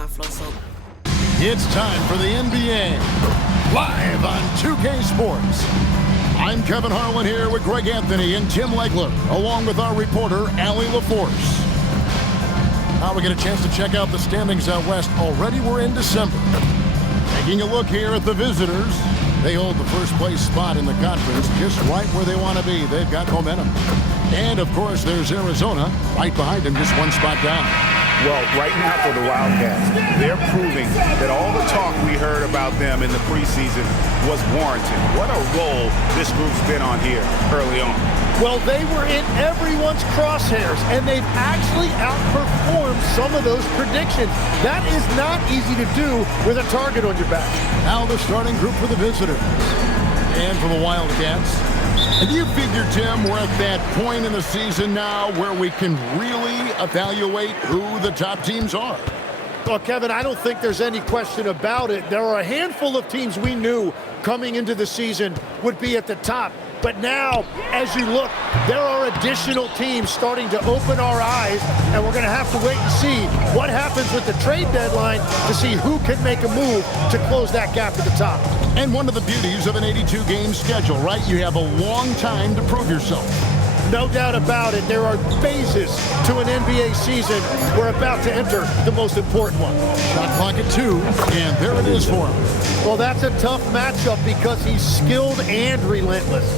my flow so. It's time for the NBA, live on 2K Sports. I'm Kevin Harlan here with Greg Anthony and Tim Legler, along with our reporter, Allie LaForce. Now we get a chance to check out the standings out west. Already we're in December. Taking a look here at the visitors. They hold the first place spot in the conference, just right where they want to be. They've got momentum. And, of course, there's Arizona right behind them, just one spot down. Well, right now for the Wildcats, they're proving that all the talk we heard about them in the preseason was warranted. What a role this group's been on here early on. Well, they were in everyone's crosshairs, and they've actually outperformed some of those predictions. That is not easy to do with a target on your back. Now the starting group for the visitors. And for the Wildcats. And you figure, Tim, we're at that point in the season now where we can really evaluate who the top teams are. Well, Kevin, I don't think there's any question about it. There are a handful of teams we knew coming into the season would be at the top. But now, as you look, there are additional teams starting to open our eyes, and we're going to have to wait and see what happens with the trade deadline to see who can make a move to close that gap at the top. And one of the beauties of an 82-game schedule, right? You have a long time to prove yourself. No doubt about it. There are phases to an NBA season. We're about to enter the most important one. Shot clock at 2, and there it is for him. Well, that's a tough matchup because he's skilled and relentless.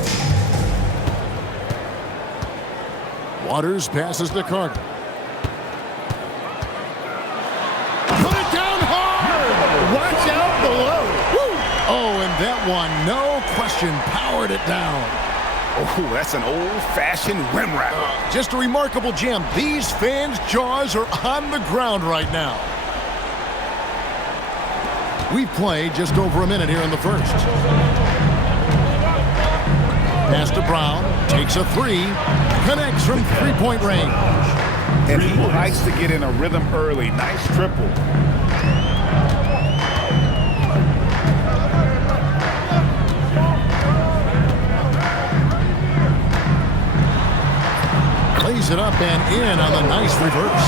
Waters passes to Carter. Put it down hard! Watch out below. Woo! Oh, and that one, no question, powered it down. Oh, that's an old-fashioned rim wrap. Just a remarkable gem. These fans' jaws are on the ground right now. We've played just over a minute here in the first. Pass to Brown, takes a three, connects from three-point range. And he likes to get in a rhythm early. Nice triple. Lays it up and in on the nice reverse.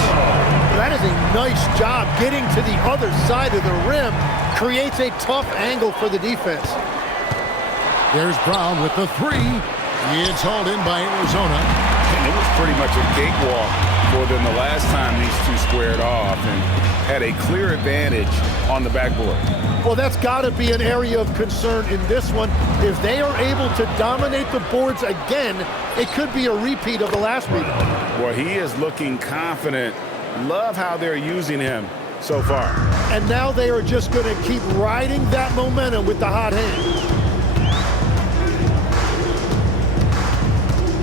That is a nice job getting to the other side of the rim. Creates a tough angle for the defense. There's Brown with the three. It's hauled in by Arizona. And it was pretty much a cakewalk for them the last time these two squared off and had a clear advantage on the backboard. Well, that's got to be an area of concern in this one. If they are able to dominate the boards again, it could be a repeat of the last meeting. Well, he is looking confident. Love how they're using him so far. And now they are just going to keep riding that momentum with the hot hand.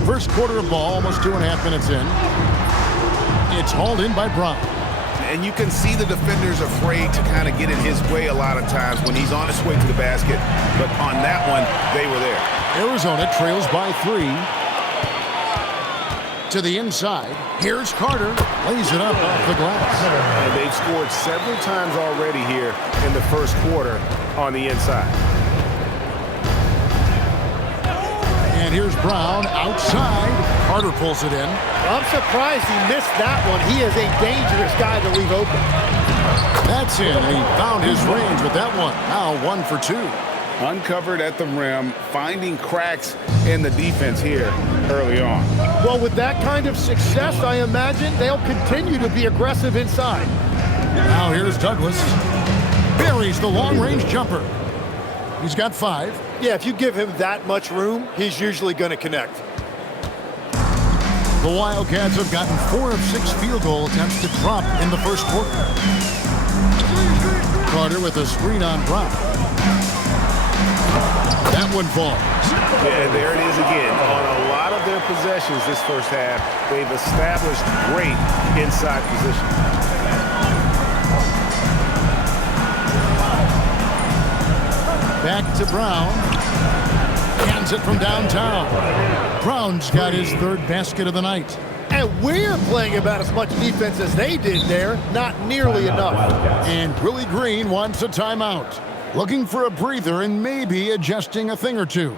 First quarter of ball, almost 2.5 minutes in. It's hauled in by Bryant. And you can see the defenders afraid to kind of get in his way a lot of times when he's on his way to the basket. But on that one, they were there. Arizona trails by 3. To the inside. Here's Carter. Lays it up off the glass. And they've scored several times already here in the first quarter on the inside. And here's Brown outside. Carter pulls it in. I'm surprised he missed that one. He is a dangerous guy to leave open. That's it. And he found his range with that one. Now 1 for 2. Uncovered at the rim, finding cracks in the defense here early on. Well, with that kind of success, I imagine they'll continue to be aggressive inside. Now here's Douglas. Buries the long-range jumper. He's got 5. Yeah, if you give him that much room, he's usually going to connect. The Wildcats have gotten 4 of 6 field goal attempts to drop in the first quarter. Carter with a screen on Brown. That one falls. Yeah, there it is again. On a lot of their possessions this first half, they've established great inside position. Back to Brown. Hands it from downtown. Brown's got his 3rd basket of the night. And we're playing about as much defense as they did there. Not nearly enough. And Willie Green wants a timeout. Looking for a breather and maybe adjusting a thing or two.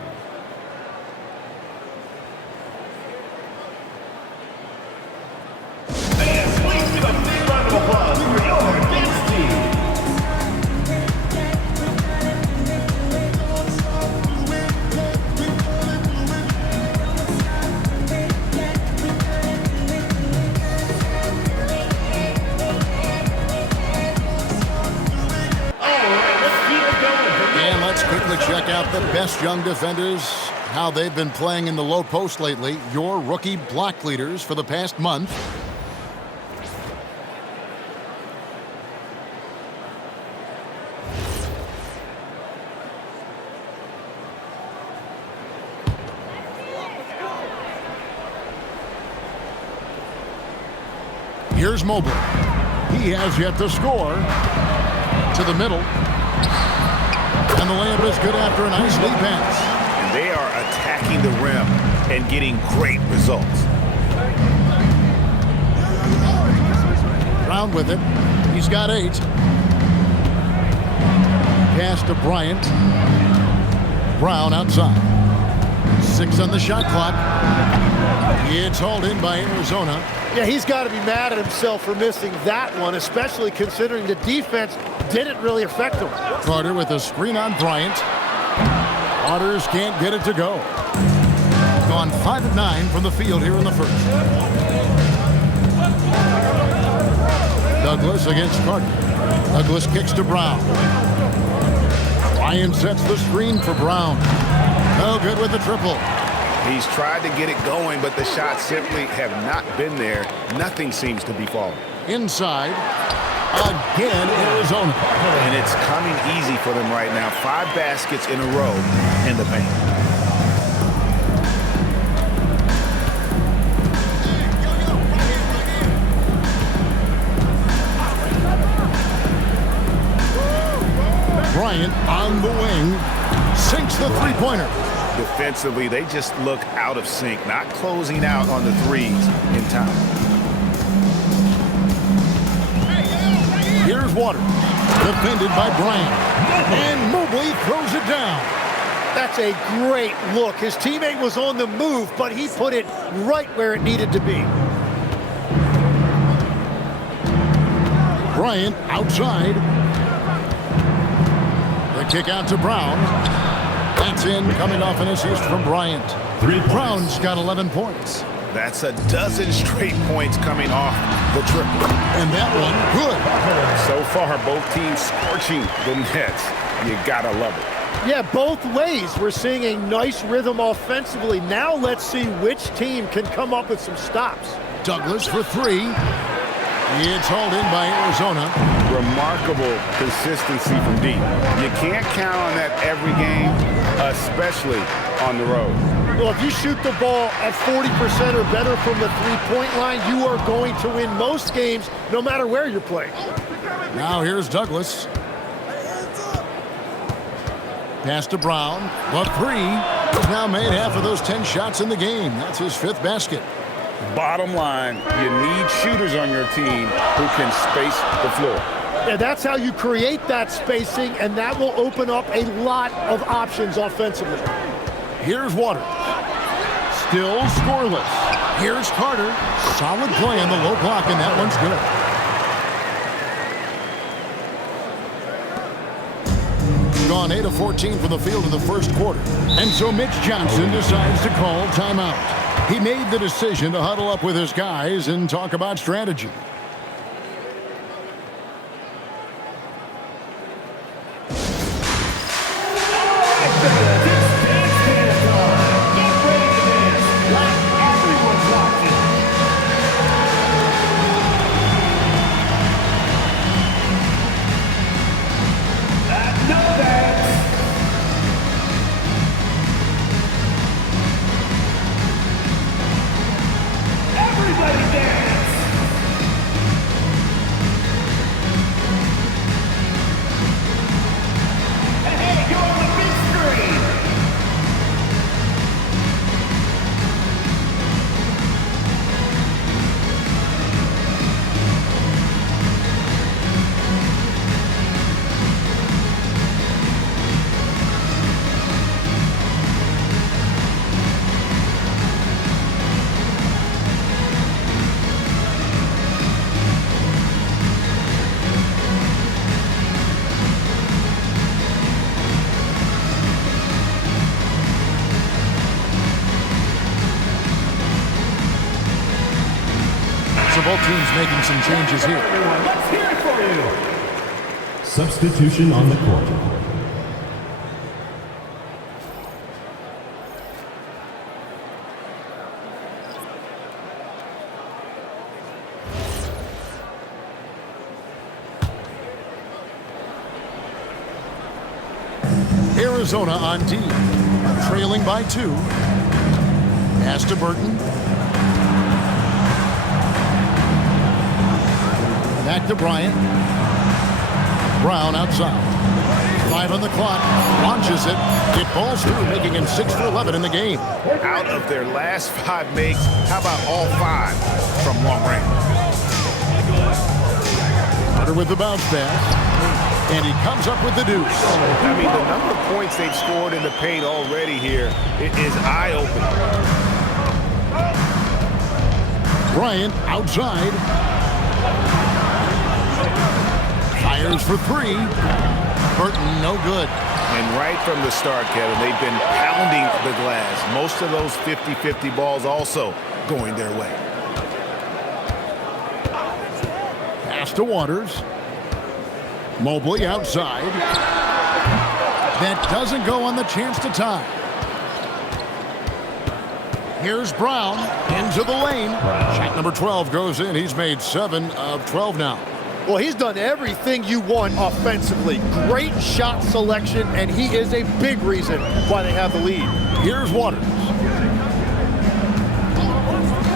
to check out the best young defenders, how they've been playing in the low post lately. Your rookie block leaders for the past month. Here's Mobley. He has yet to score. To the middle. And the layup is good after a nice lead pass. And they are attacking the rim and getting great results. Brown with it. He's got 8. Pass to Bryant. Brown outside. 6 on the shot clock. It's hauled in by Arizona. Yeah, he's got to be mad at himself for missing that one, especially considering the defense didn't really affect him. Carter with a screen on Bryant. Waters can't get it to go. Gone 5 of 9 from the field here in the first. Douglas against Carter. Douglas kicks to Brown. Bryant sets the screen for Brown. No good with the triple. He's tried to get it going, but the shots simply have not been there. Nothing seems to be falling. Inside. Again, Arizona. And it's coming easy for them right now. 5 baskets in a row in the paint. Bryant on the wing. Sinks the three-pointer. Defensively, they just look out of sync, not closing out on the threes in time. Here's Waters, defended by Bryant, and Mobley throws it down. That's a great look. His teammate was on the move, but he put it right where it needed to be. Bryant outside. The kick out to Brown. That's in, coming off an assist from Bryant. Brown's got 11 points. That's a dozen straight points coming off the triple. And that one, good. So far, both teams scorching the nets. You gotta love it. Yeah, both ways. We're seeing a nice rhythm offensively. Now let's see which team can come up with some stops. Douglas for 3. It's hauled in by Arizona. Remarkable consistency from deep. You can't count on that every game, especially on the road. Well, if you shoot the ball at 40% or better from the three-point line, you are going to win most games, no matter where you're playing. Now here's Douglas. Pass to Brown. The 3. He's now made half of those 10 shots in the game. That's his 5th basket. Bottom line, you need shooters on your team who can space the floor. Yeah, that's how you create that spacing, and that will open up a lot of options offensively. Here's Waters. Still scoreless. Here's Carter. Solid play on the low block, and that one's good. Gone 8 of 14 from the field in the first quarter. And so Mitch Johnson decides to call timeout. He made the decision to huddle up with his guys and talk about strategy. So both teams making some changes here. Let's hear it for you. Substitution on the court. Arizona on D, trailing by 2. Pass to Burton. Back to Bryant. Brown outside. 5 on the clock. Launches it. It falls through, making him 6 for 11 in the game. Out of their last 5 makes, how about all 5 from long range? Carter with the bounce pass. And he comes up with the deuce. I mean, the number of points they've scored in the paint already here, it is eye-opening. Bryant outside. Fires for 3. Burton, no good. And right from the start, Kevin, they've been pounding the glass. Most of those 50-50 balls also going their way. Pass to Waters. Mobley outside. That doesn't go on the chance to tie. Here's Brown into the lane. Shot number 12 goes in. He's made 7 of 12 now. Well, he's done everything you want offensively. Great shot selection, and he is a big reason why they have the lead. Here's Waters.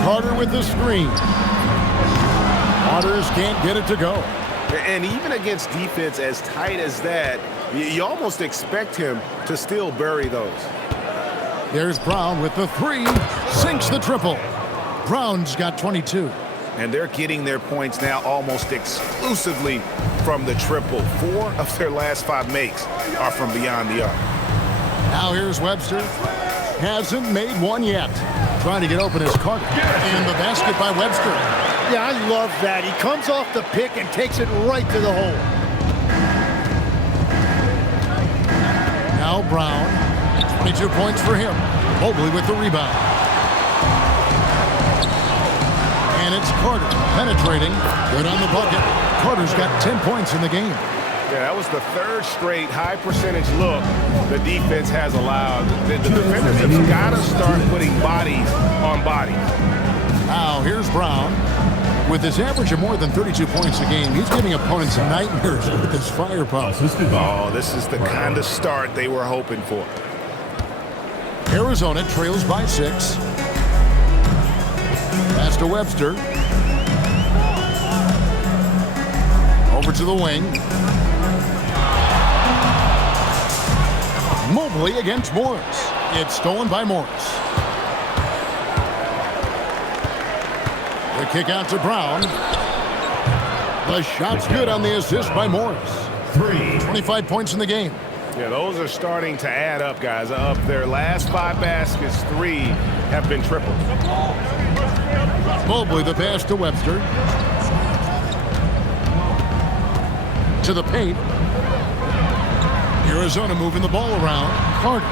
Carter with the screen. Waters can't get it to go. And even against defense as tight as that, you almost expect him to still bury those. There's Brown with the 3. Sinks the triple. Brown's got 22. And they're getting their points now almost exclusively from the triple. 4 of their last 5 makes are from beyond the arc. Now here's Webster. Hasn't made one yet. Trying to get open is Carter. And the basket by Webster. Yeah, I love that. He comes off the pick and takes it right to the hole. Now Brown. 22 points for him. Mobley with the rebound. And it's Carter penetrating. Good on the bucket. Carter's got 10 points in the game. Yeah, that was the 3rd straight high percentage look the defense has allowed. The defenders have got to start putting bodies on bodies. Now here's Brown. With his average of more than 32 points a game, he's giving opponents nightmares with his firepower. Oh, this is the kind of start they were hoping for. Arizona trails by 6. Pass to Webster. Over to the wing. Mobley against Morris. It's stolen by Morris. The kick out to Brown. The shot's good on the assist by Morris. 25 points in the game. Yeah, those are starting to add up, guys. Of their last 5 baskets, 3 have been tripled. Mobley the pass to Webster. To the paint. Arizona moving the ball around. Carter.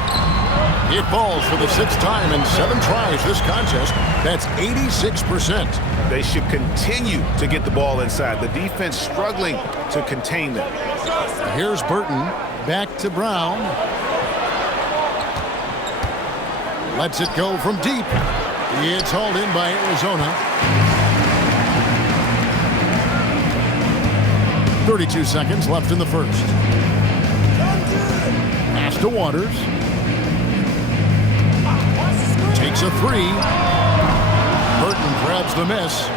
It falls for the 6th time in 7 tries this contest. That's 86%. They should continue to get the ball inside. The defense struggling to contain them. Here's Burton. Back to Brown. Lets it go from deep. It's hauled in by Arizona. 32 seconds left in the first. Pass to Waters. Takes a 3. Burton grabs the miss.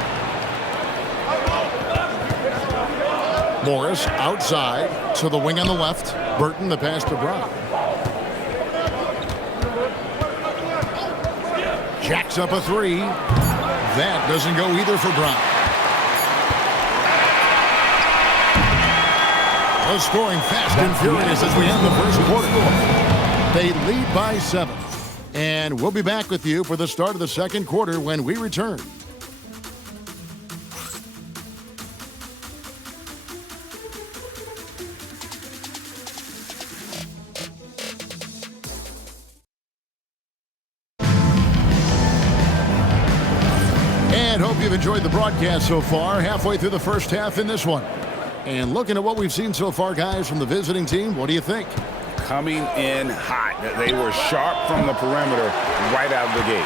Morris outside to the wing on the left. Burton the pass to Brown. Jacks up a 3. That doesn't go either for Brown. The scoring fast and furious as we end the first quarter. They lead by 7. And we'll be back with you for the start of the second quarter when we return. And hope you've enjoyed the broadcast so far. Halfway through the first half in this one. And looking at what we've seen so far, guys, from the visiting team, what do you think? Coming in hot. They were sharp from the perimeter right out of the gate.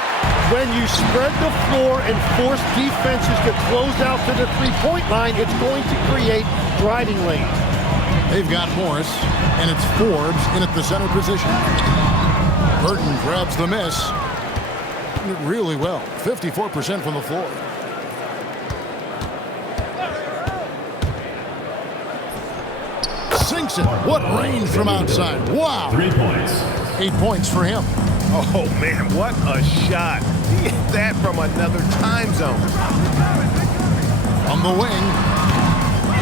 When you spread the floor and force defenses to close out to the three-point line, it's going to create driving lanes. They've got Morris, and it's Forbes in at the center position. Burton grabs the miss. Really well. 54% from the floor. Sinks it. What range from outside. Wow. 3 points. 8 points for him. Oh, man, what a shot. He hit that from another time zone. From the wing,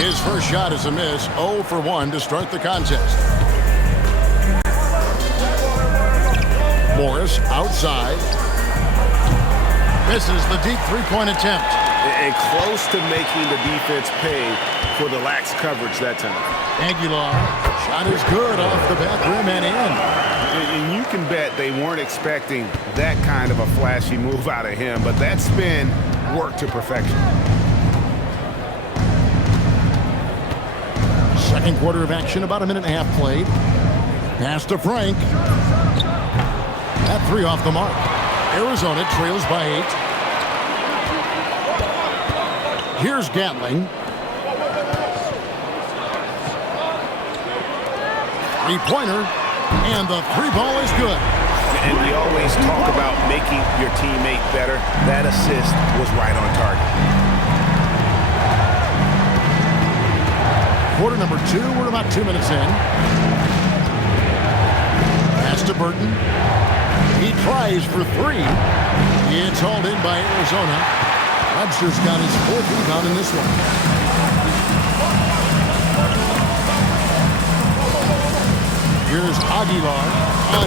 his first shot is a miss. 0 for 1 to start the contest. Morris outside. Misses the deep three-point attempt. And close to making the defense pay for the lax coverage that time. Aguilar, shot is good off the back rim and in. And you can bet they weren't expecting that kind of a flashy move out of him, but that spin worked to perfection. Second quarter of action, about a minute and a half played. Pass to Frank. That three off the mark. Arizona trails by 8. Here's Gatling. Three-pointer, and the three ball is good. And we always talk about making your teammate better. That assist was right on target. Quarter number 2, we're about 2 minutes in. Pass to Burton. He tries for 3. It's hauled in by Arizona. Webster's got his 4th rebound in this one. Here's Aguilar.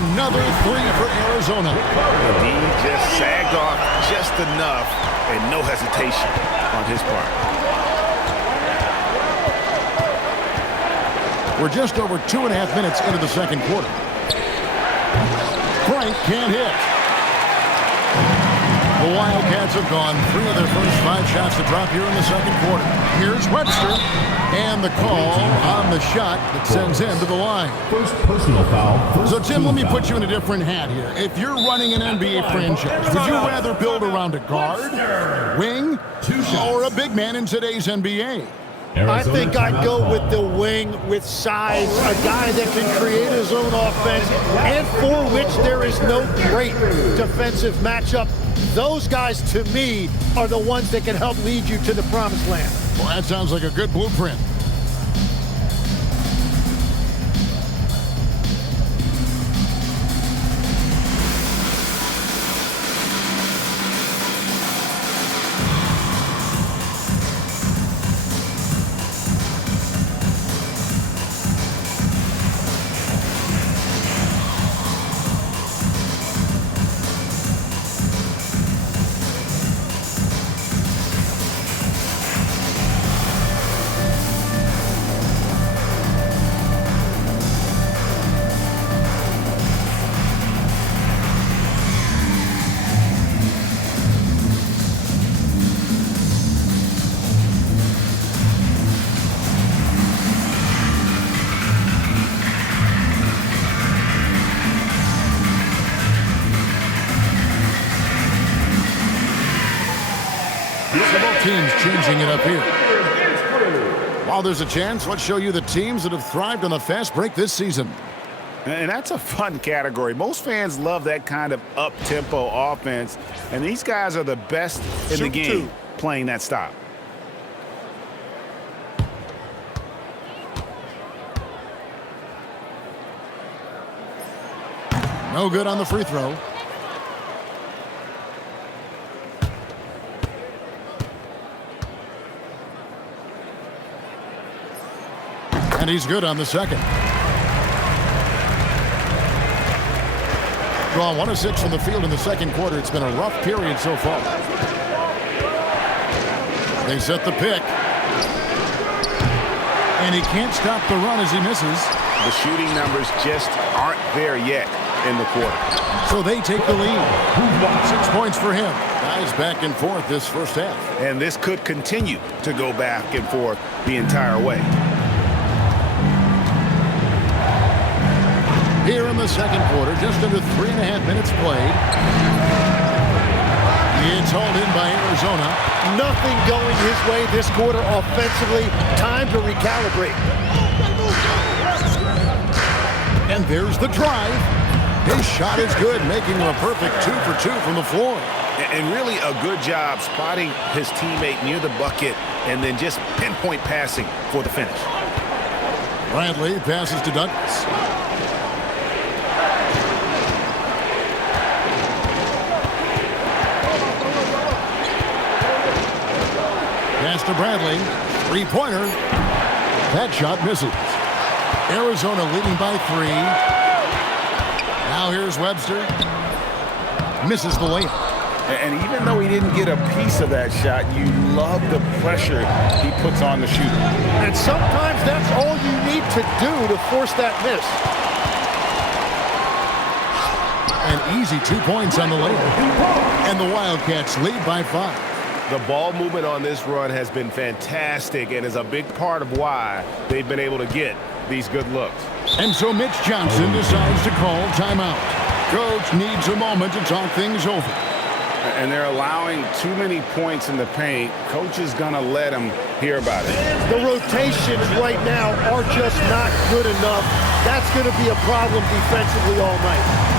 Another 3 for Arizona. And he just sagged off just enough, and no hesitation on his part. We're just over 2.5 minutes into the second quarter. Bryant can't hit. The Wildcats have gone 3 of their first 5 shots to drop here in the second quarter. Here's Webster. And the call on the shot that sends him to the line. First personal foul. So, Tim, let me put you in a different hat here. If you're running an NBA franchise, would you rather build around a guard, wing, or a big man in today's NBA? I think I'd go with the wing with size, a guy that can create his own offense and for which there is no great defensive matchup. Those guys, to me, are the ones that can help lead you to the promised land. Well, that sounds like a good blueprint. Teams changing it up here. While there's a chance, let's show you the teams that have thrived on the fast break this season. And that's a fun category. Most fans love that kind of up-tempo offense, and these guys are the best in the game playing that style. No good on the free throw. And he's good on the second. Draw 1 of 6 from the field in the second quarter. It's been a rough period so far. They set the pick. And he can't stop the run as he misses. The shooting numbers just aren't there yet in the quarter. So they take the lead. 6 points for him. Guys back and forth this first half. And this could continue to go back and forth the entire way. Here in the second quarter, just under 3.5 minutes played. It's hauled in by Arizona. Nothing going his way this quarter offensively. Time to recalibrate. And there's the drive. His shot is good, making him a perfect 2 for 2 from the floor. And really a good job spotting his teammate near the bucket and then just pinpoint passing for the finish. Bradley passes to Douglas. Pass to Bradley. Three-pointer. That shot misses. Arizona leading by 3. Now here's Webster. Misses the layup. And even though he didn't get a piece of that shot, you love the pressure he puts on the shooter. And sometimes that's all you need to do to force that miss. An easy 2 points on the layup. And the Wildcats lead by 5. The ball movement on this run has been fantastic and is a big part of why they've been able to get these good looks. And so Mitch Johnson decides to call timeout. Coach needs a moment to talk things over. And they're allowing too many points in the paint. Coach is going to let them hear about it. The rotations right now are just not good enough. That's going to be a problem defensively all night.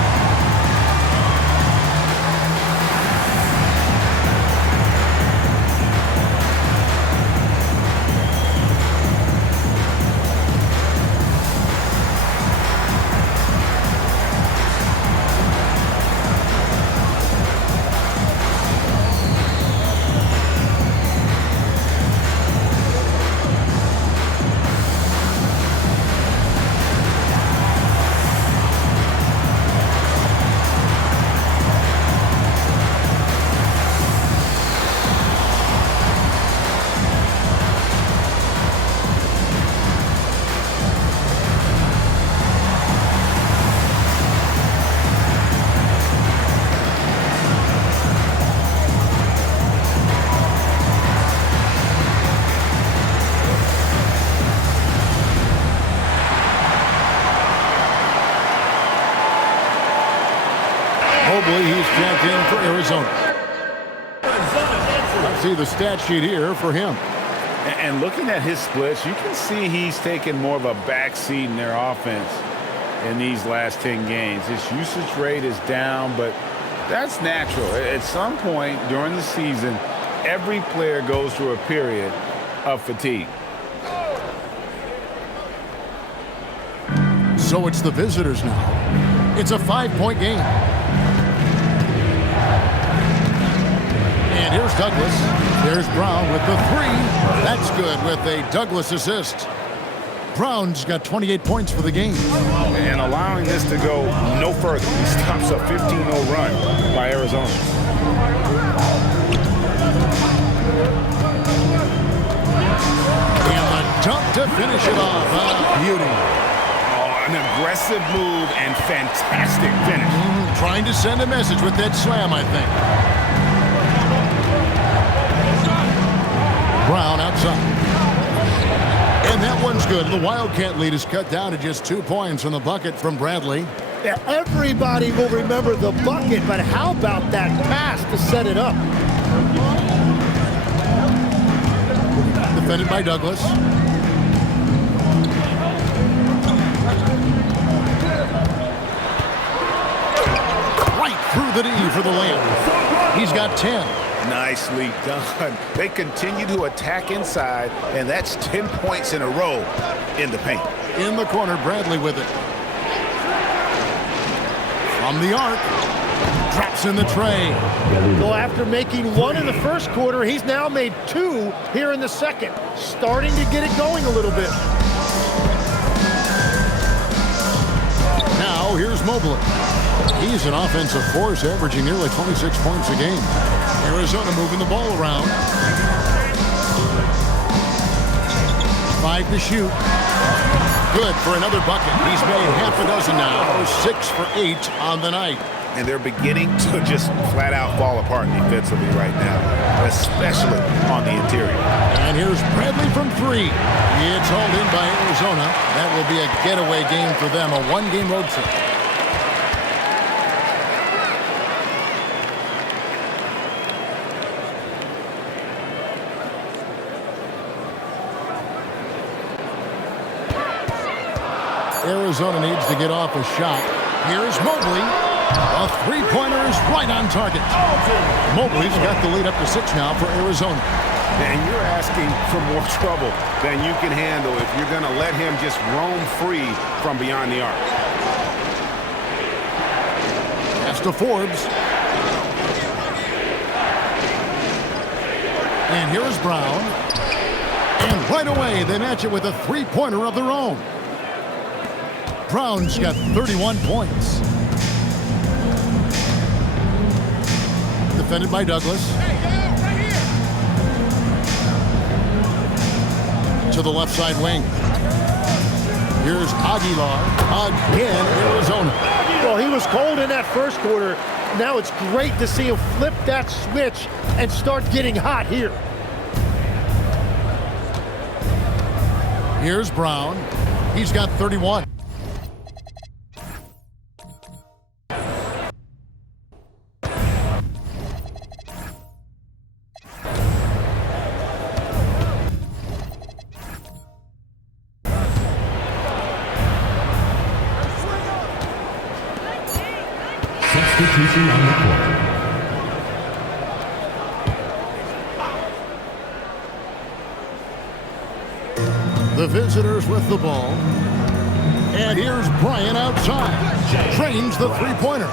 He's checked in for Arizona. Let's see the stat sheet here for him. And looking at his splits, you can see he's taken more of a backseat in their offense in these last 10 games. His usage rate is down, but that's natural. At some point during the season, every player goes through a period of fatigue. So it's the visitors now. It's a 5-point game. And here's Douglas. There's Brown with the 3. That's good with a Douglas assist. Brown's got 28 points for the game. And allowing this to go no further. He stops a 15-0 run by Arizona. And the dunk to finish it off. Beauty. An aggressive move and fantastic finish. Trying to send a message with that slam, I think. Brown outside. And that one's good. The Wildcat lead is cut down to just 2 points from the bucket from Bradley. Yeah, everybody will remember the bucket, but how about that pass to set it up? Defended by Douglas. Through the D for the layup. He's got 10. Nicely done. They continue to attack inside, and that's 10 points in a row in the paint. In the corner, Bradley with it. From the arc. Drops in the tray. Well, after making 1 in the first quarter, he's now made 2 here in the second. Starting to get it going a little bit. Now, here's Mobley. He's an offensive force, averaging nearly 26 points a game. Arizona moving the ball around. 5 to shoot. Good for another bucket. He's made half a dozen now. 6 for 8 on the night. And they're beginning to just flat out fall apart defensively right now, especially on the interior. And here's Bradley from 3. It's hauled in by Arizona. That will be a getaway game for them, a 1-game road trip. Arizona needs to get off a shot. Here's Mobley. A three-pointer is right on target. Mobley's got the lead up to 6 now for Arizona. And you're asking for more trouble than you can handle if you're going to let him just roam free from beyond the arc. Pass to Forbes. And here's Brown. And right away, they match it with a three-pointer of their own. Brown's got 31 points. Defended by Douglas. To the left side wing. Here's Aguilar. Again, Arizona. Well, he was cold in that first quarter. Now it's great to see him flip that switch and start getting hot here. Here's Brown. He's got 31. Substitution on the court. The visitors with the ball. And here's Bryant outside. Trains the three-pointer.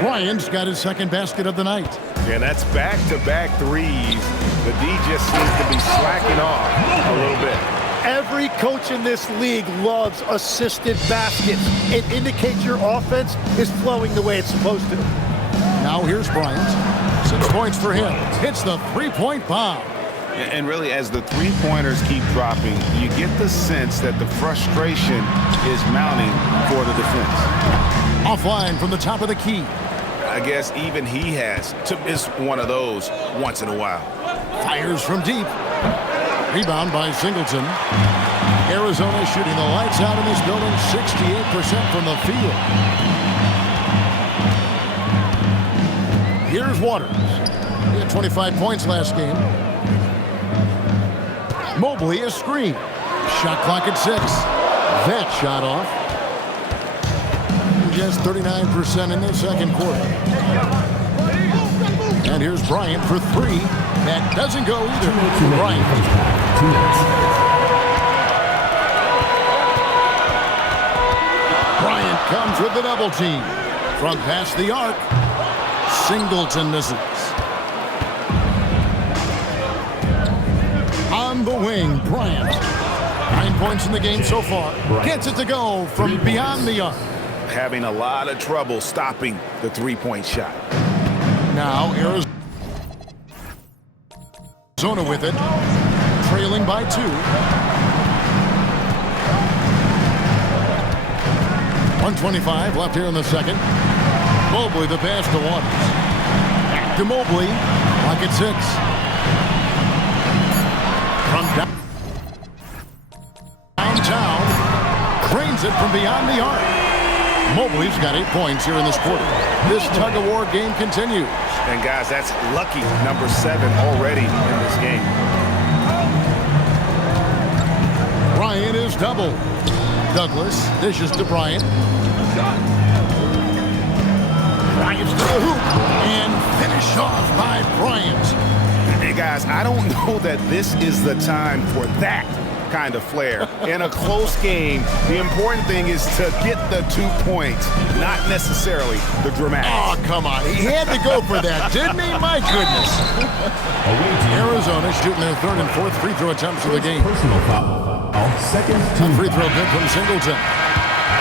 Bryant's got his second basket of the night. And that's back-to-back threes. The D just seems to be slacking off a little bit. Every coach in this league loves assisted baskets. It indicates your offense is flowing the way it's supposed to. Now here's Bryant. 6 points for him. Hits the three-point bomb. And really, as the three-pointers keep dropping, you get the sense that the frustration is mounting for the defense. Offline from the top of the key. I guess even he has to miss one of those once in a while. Fires from deep. Rebound by Singleton. Arizona shooting the lights out in this building, 68% from the field. Here's Waters. He had 25 points last game. Mobley a screen. Shot clock at 6. That shot off. He has 39% in the second quarter. And here's Bryant for 3. That doesn't go either. Bryant. 2 minutes. Bryant comes with the double team. From past the arc. Singleton misses. On the wing, Bryant. 9 points in the game so far. Gets it to go from beyond the arc. Having a lot of trouble stopping the three-point shot. Now Arizona with it. Trailing by 2. 1:25 left here in the second. Mobley the pass to Waters. Back to Mobley. Clock at 6. From downtown. Cranes it from beyond the arc. Mobley's got 8 points here in this quarter. This tug-of-war game continues. And guys, that's lucky number 7 already in this game. Bryant is double. Douglas dishes to Bryant. Bryant's to the hoop. And finish off by Bryant. Hey guys, I don't know that this is the time for that kind of flair. In a close game, the important thing is to get the 2 points, not necessarily the dramatic. Oh, come on. He had to go for that, didn't he? My goodness. Arizona shooting their third and fourth free throw attempts of the game. Personal foul. Seconds to Free throw good from Singleton.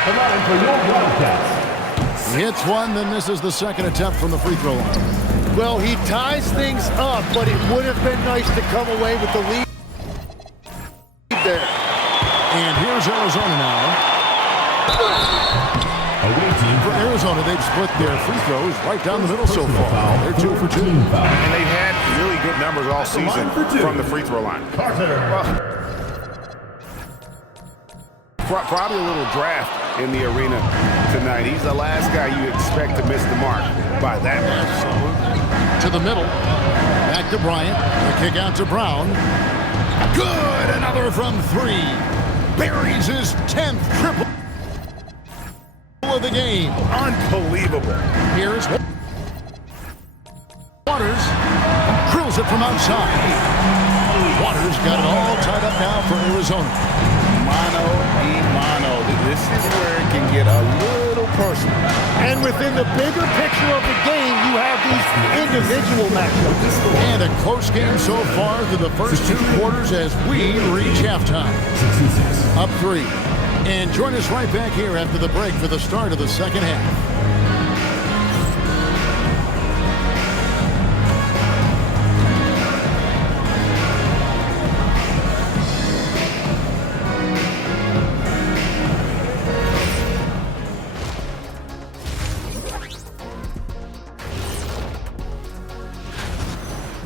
the line for your broadcast. He hits one, then misses the second attempt from the free throw line. Well, he ties things up, but it would have been nice to come away with the lead there. And here's Arizona now. Away team For Arizona, they've split their free throws right down the middle so far. They're 2 for 2. And they've had really good numbers all season from the free throw line. Probably a little draft in the arena tonight. He's the last guy you expect to miss the mark by that much. To the middle. Back to Bryant. The kick out to Brown. Good! Another from 3. Buries his 10th triple. of the game. Unbelievable. Here's Waters. Drills it from outside. Waters got it all tied up now for Arizona. Mano y mano. This is where it can get a little personal. And within the bigger picture of the game, you have these individual matchups. And a close game so far through the first 2 quarters as we reach halftime. Up 3. And join us right back here after the break for the start of the second half.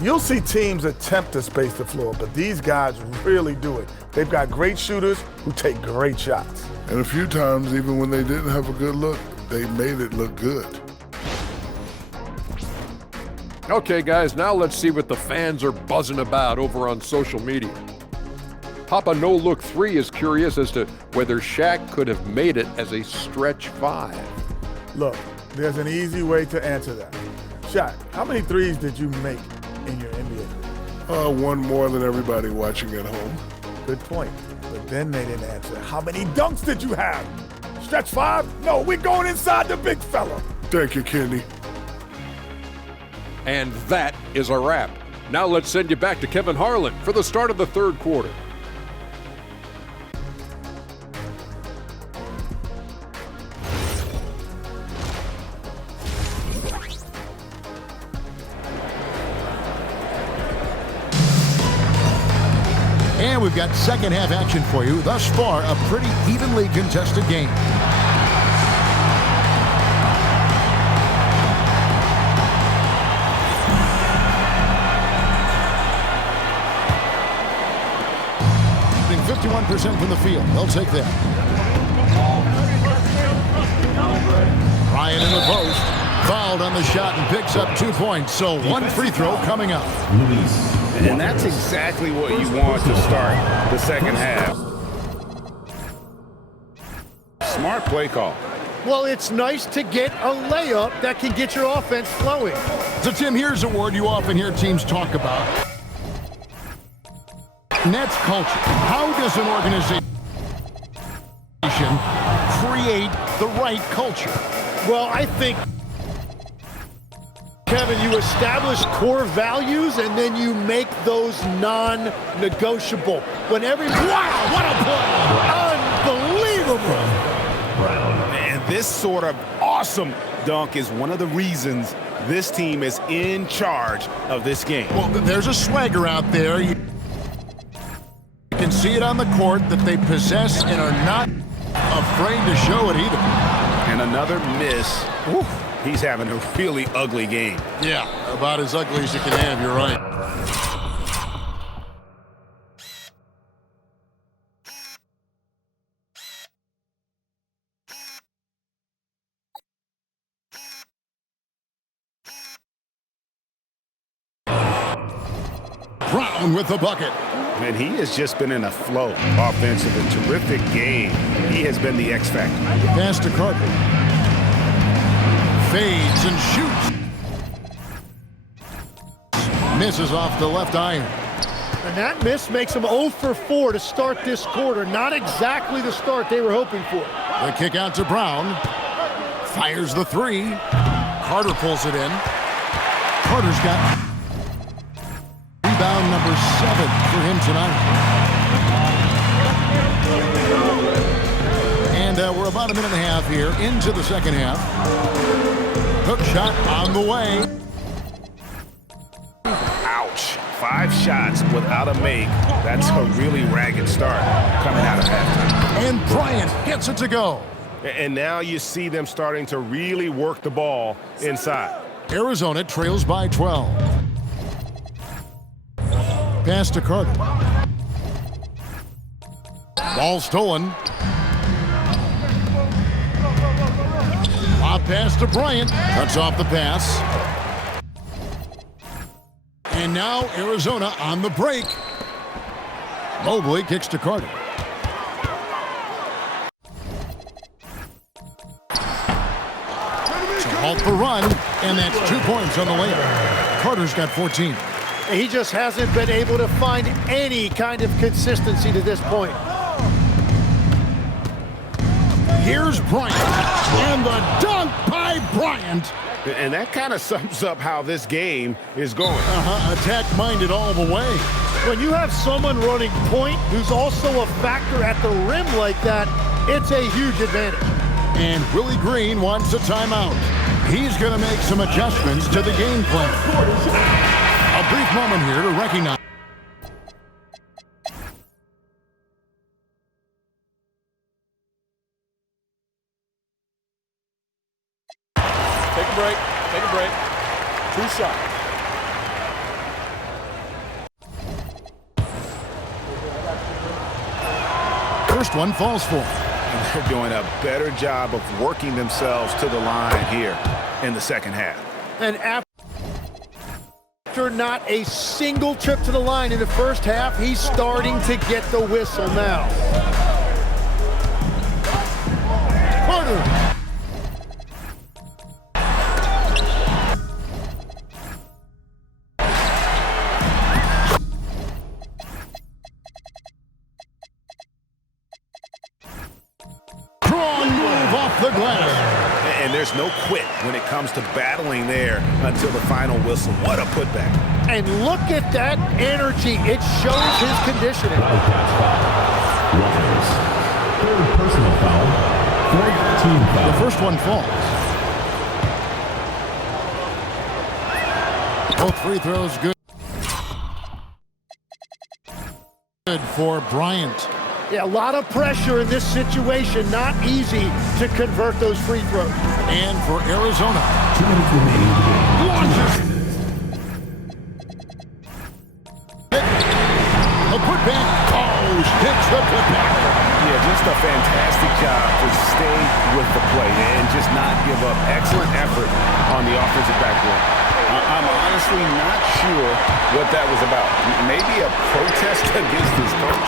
You'll see teams attempt to space the floor, but these guys really do it. They've got great shooters who take great shots. And a few times, even when they didn't have a good look, they made it look good. Okay, guys, now let's see what the fans are buzzing about over on social media. Papa No Look 3 is curious as to whether Shaq could have made it as a stretch 5. Look, there's an easy way to answer that. Shaq, how many threes did you make in your NBA career? One more than everybody watching at home. Good point. But then they didn't answer. How many dunks did you have? Stretch 5? No, we're going inside the big fella. Thank you, Kenny. And that is a wrap. Now let's send you back to Kevin Harlan for the start of the third quarter. And we've got second half action for you. Thus far, a pretty evenly contested game. Shooting 51% from the field. They'll take that. Bryant in the post. Fouled on the shot and picks up 2 points. So 1 free throw coming up. And that's exactly what you want to start the second half. Smart play call. Well, it's nice to get a layup that can get your offense flowing. So, Tim, here's a word you often hear teams talk about. Nets culture. How does an organization create the right culture? Well, I think, Kevin, you establish core values and then you make those non-negotiable. Wow, what a play! Unbelievable! And this sort of awesome dunk is one of the reasons this team is in charge of this game. Well, there's a swagger out there. You can see it on the court that they possess and are not afraid to show it either. And another miss. Whew. He's having a really ugly game. Yeah, about as ugly as you can have, you're right. Brown with the bucket. And he has just been in a flow offensive, a terrific game. He has been the X factor. Pass to Carter. Fades and shoots. Misses off the left iron. And that miss makes them 0 for 4 to start this quarter. Not exactly the start they were hoping for. The kick out to Brown. Fires the 3. Carter pulls it in. Carter's got rebound number 7 for him tonight. And we're about a minute and a half here into the second half. Hook shot on the way. Ouch. 5 shots without a make. That's a really ragged start coming out of halftime. And Bryant gets it to go. And now you see them starting to really work the ball inside. Arizona trails by 12. Pass to Carter. Ball stolen. Lob pass to Bryant. Cuts off the pass. And now Arizona on the break. Mobley kicks to Carter. Halt the run, and that's 2 points on the layup. Carter's got 14. He just hasn't been able to find any kind of consistency to this point. Here's Bryant, and the dunk by Bryant. And that kind of sums up how this game is going. Attack-minded all the way. When you have someone running point who's also a factor at the rim like that, it's a huge advantage. And Willie Green wants a timeout. He's going to make some adjustments to the game plan. A brief moment here to recognize. Take a break. Take a break. 2 shots. First one falls for him. And they're doing a better job of working themselves to the line here in the second half. And after not a single trip to the line in the first half, he's starting to get the whistle now. Carter. Strong move off the glass. And there's no quit when it comes to battling there until the final whistle. What a putback. And look at that energy. It shows his conditioning. Waters. Third personal foul. Fourth team foul. The first one falls. Both free throws good. Good for Bryant. Yeah, a lot of pressure in this situation. Not easy to convert those free throws. And for Arizona. 2 minutes remaining in the game. Launches. A putback. Oh, hits the putback. Yeah, just a fantastic job to stay with the play and just not give up. Excellent effort on the offensive backboard. I'm honestly not sure what that was about. Maybe a protest against his coach.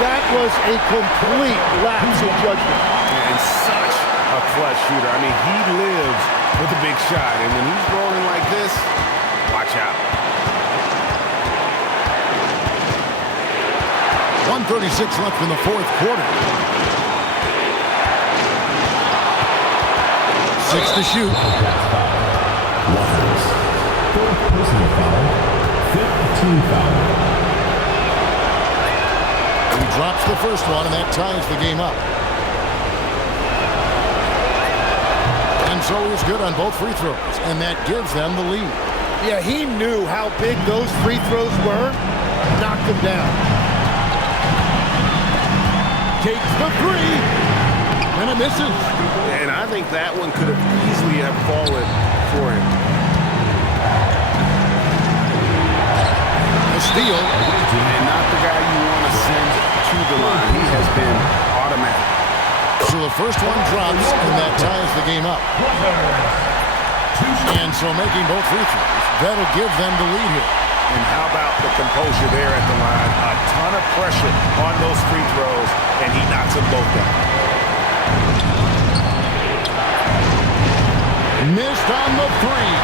That was a complete lapse in judgment. And such a clutch shooter. I mean, he lives with a big shot. And when he's rolling like this, watch out. 1:36 left in the fourth quarter. 6 to shoot. Waters. Fourth personal foul. Fifth team foul. He drops the first one, and that ties the game up. And so he's good on both free throws, and that gives them the lead. Yeah, he knew how big those free throws were. Knocked them down. Takes the three, and it misses. And I think that one could have easily have fallen for him. A steal. And not the guy you want to send to the line. He has been automatic. So the first one drops, and that ties the game up. And so making both free throws, that'll give them the lead here. And how about the composure there at the line? A ton of pressure on those free throws, and he knocks them both down. Missed on the three.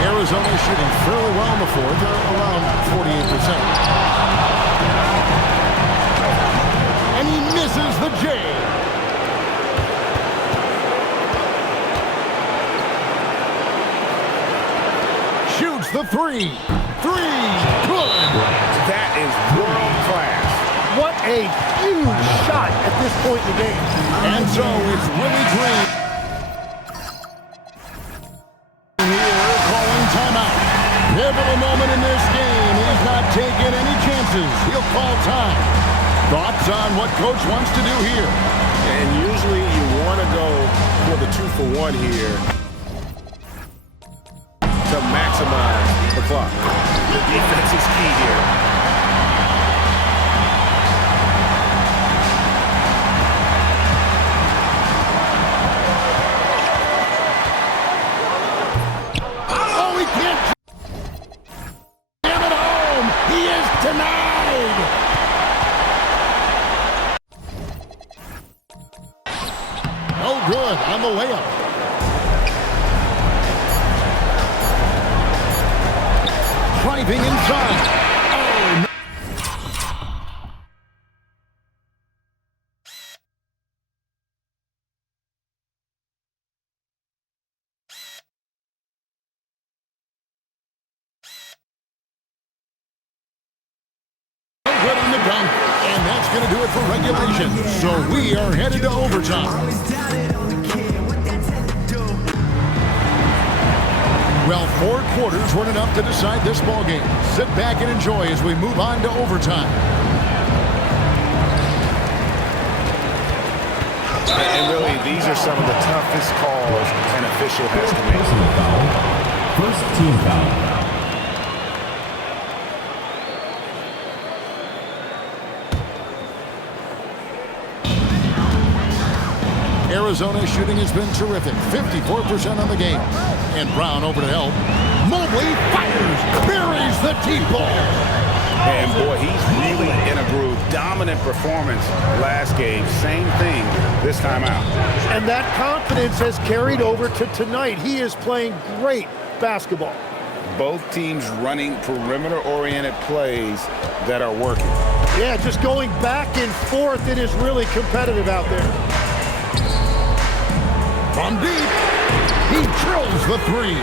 Arizona shooting fairly well in the fourth, around 48%. And he misses the J. Shoots the three. Three. Good. That is world class. What a huge shot at this point in the game. And so it's Willie Green. Here calling timeout. Pivotal moment in this game. He's not taking any chances. He'll call time. Thoughts on what coach wants to do here? And usually you want to go for the 2-for-1 here to maximize the clock. The defense is key here. Oh, he can't jam it home. He is denied. No good on the layup. driving inside. Oh, no. Good on the dunk, and that's going to do it for regulation. So we are headed to overtime. Well, 4 quarters weren't enough to decide this ball game. Sit back and enjoy as we move on to overtime. And really, these are some of the toughest calls an official has to make. Personal foul. First team foul. Arizona's shooting has been terrific. 54% on the game. And Brown over to help. Mobley fires. Buries the deep ball. And boy, he's really in a groove. Dominant performance last game. Same thing this time out. And that confidence has carried over to tonight. He is playing great basketball. Both teams running perimeter-oriented plays that are working. Yeah, just going back and forth. It is really competitive out there. From deep, he drills the 3.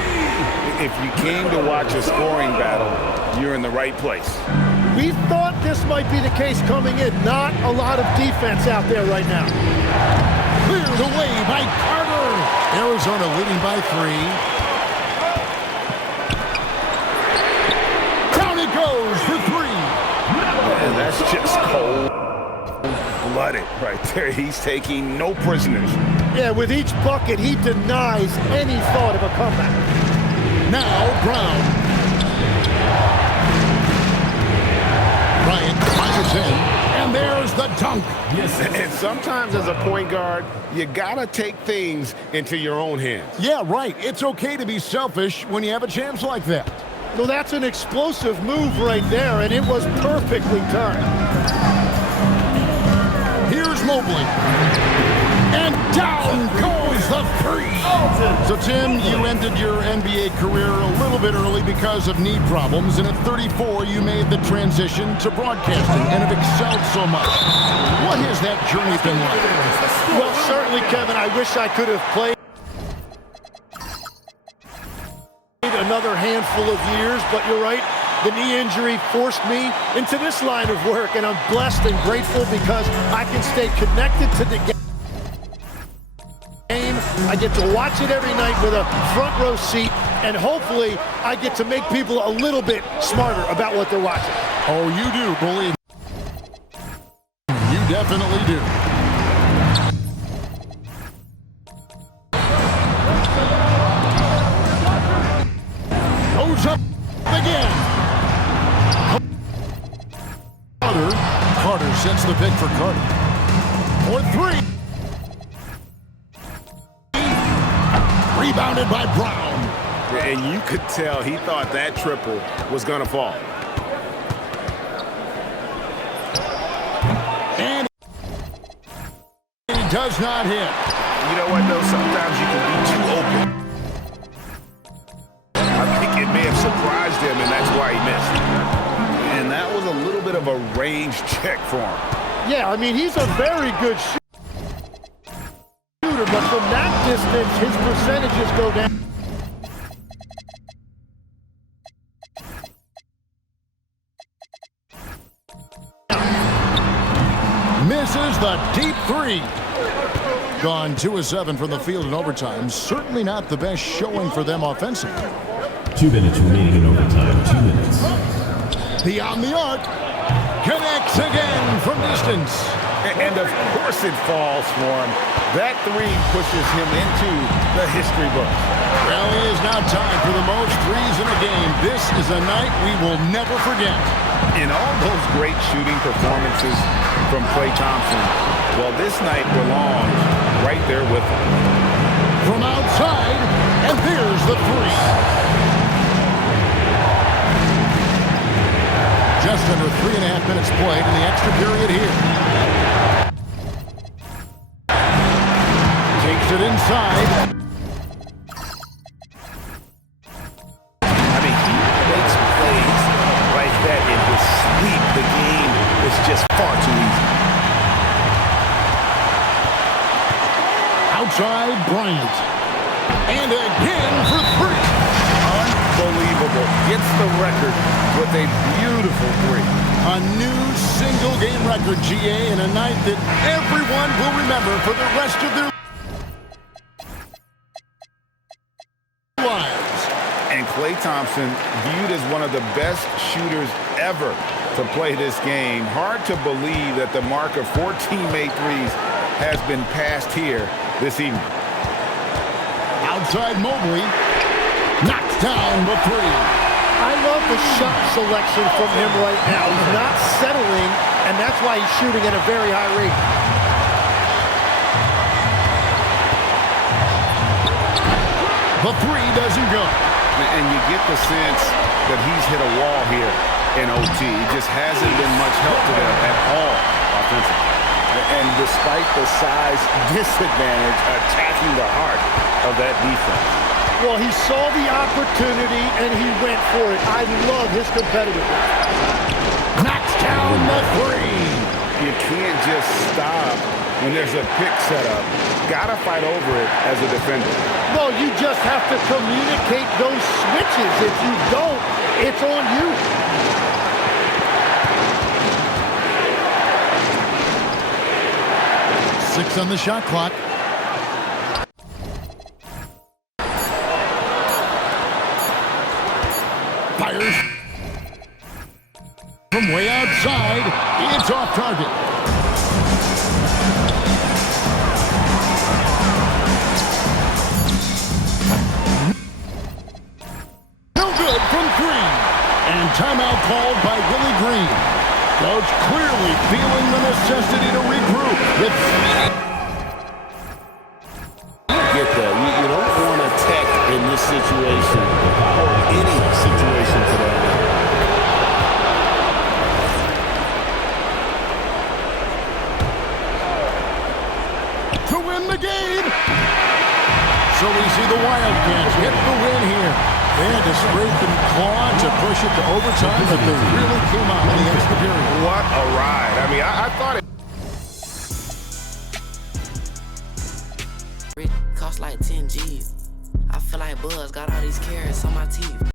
If you came to watch a scoring battle, you're in the right place. We thought this might be the case coming in. Not a lot of defense out there right now. Cleared away by Carter. Arizona leading by 3. Down it goes for 3. And that's just cold-blooded right there. He's taking no prisoners. Yeah, with each bucket, he denies any thought of a comeback. Now Brown. Bryant fires in, and there's the dunk. Yes. And sometimes as a point guard, you gotta take things into your own hands. Yeah, right. It's okay to be selfish when you have a chance like that. Well, that's an explosive move right there, and it was perfectly timed. Here's Mobley. And down goes the 3. So, Tim, you ended your NBA career a little bit early because of knee problems, and at 34, you made the transition to broadcasting and have excelled so much. What has that journey been like? Well, certainly, Kevin, I wish I could have played another handful of years, but you're right. The knee injury forced me into this line of work, and I'm blessed and grateful because I can stay connected to the game. I get to watch it every night with a front row seat, and hopefully I get to make people a little bit smarter about what they're watching. Oh, you do, believe me. You definitely do. Goes up again. Carter sends the pick for Carter. For 3. Rebounded by Brown. And you could tell he thought that triple was going to fall. And he does not hit. You know what, though? Sometimes you can be too open. I think it may have surprised him, and that's why he missed. And that was a little bit of a range check for him. Yeah, I mean, he's a very good shooter, but from that distance, his percentages go down. Misses the deep 3. Gone 2 of 7 from the field in overtime. Certainly not the best showing for them offensively. 2 minutes remaining in overtime. 2 minutes. Beyond the arc. Connects again from distance. And of course it falls for him. That 3 pushes him into the history book. Well, it is now time for the most threes in a game. This is a night we will never forget. In all those great shooting performances from Klay Thompson, well, this night belongs right there with him. From outside, and there's the 3. Just under 3.5 minutes played in the extra period here. Takes it inside. I mean, he makes plays Outside Bryant. And again for three. Unbelievable. Gets the record with a beautiful three. A new single-game record, GA, in a night that everyone will remember for the rest of their lives. And Klay Thompson viewed as one of the best shooters ever to play this game. Hard to believe that the mark of 14 made threes has been passed here this evening. Outside Mobley. Knocks down the three. I love the shot selection from him right now. He's not settling, and that's why he's shooting at a very high rate. The three doesn't go. And you get the sense that he's hit a wall here in OT. He just hasn't been much help to them at all offensively. And despite the size disadvantage, attacking the heart of that defense. Well, he saw the opportunity, and he went for it. I love his competitiveness. Knocks down the three. You can't just stop when there's a pick set up. Gotta fight over it as a defender. Well, you just have to communicate those switches. If you don't, it's on you. Six on the shot clock. Fires. From way outside, it's off target. No good from three. And timeout called by Willie Green. Coach clearly feeling the necessity to regroup. Get that. You don't want to tech in this situation or any situation today. To win the game. So we see the Wildcats get the win here. They had to scrape and claw to push it to overtime, but they really came out in the extra period. What a ride. I mean, I thought it Cost like 10 G's. I feel like Buzz got all these carrots on my teeth.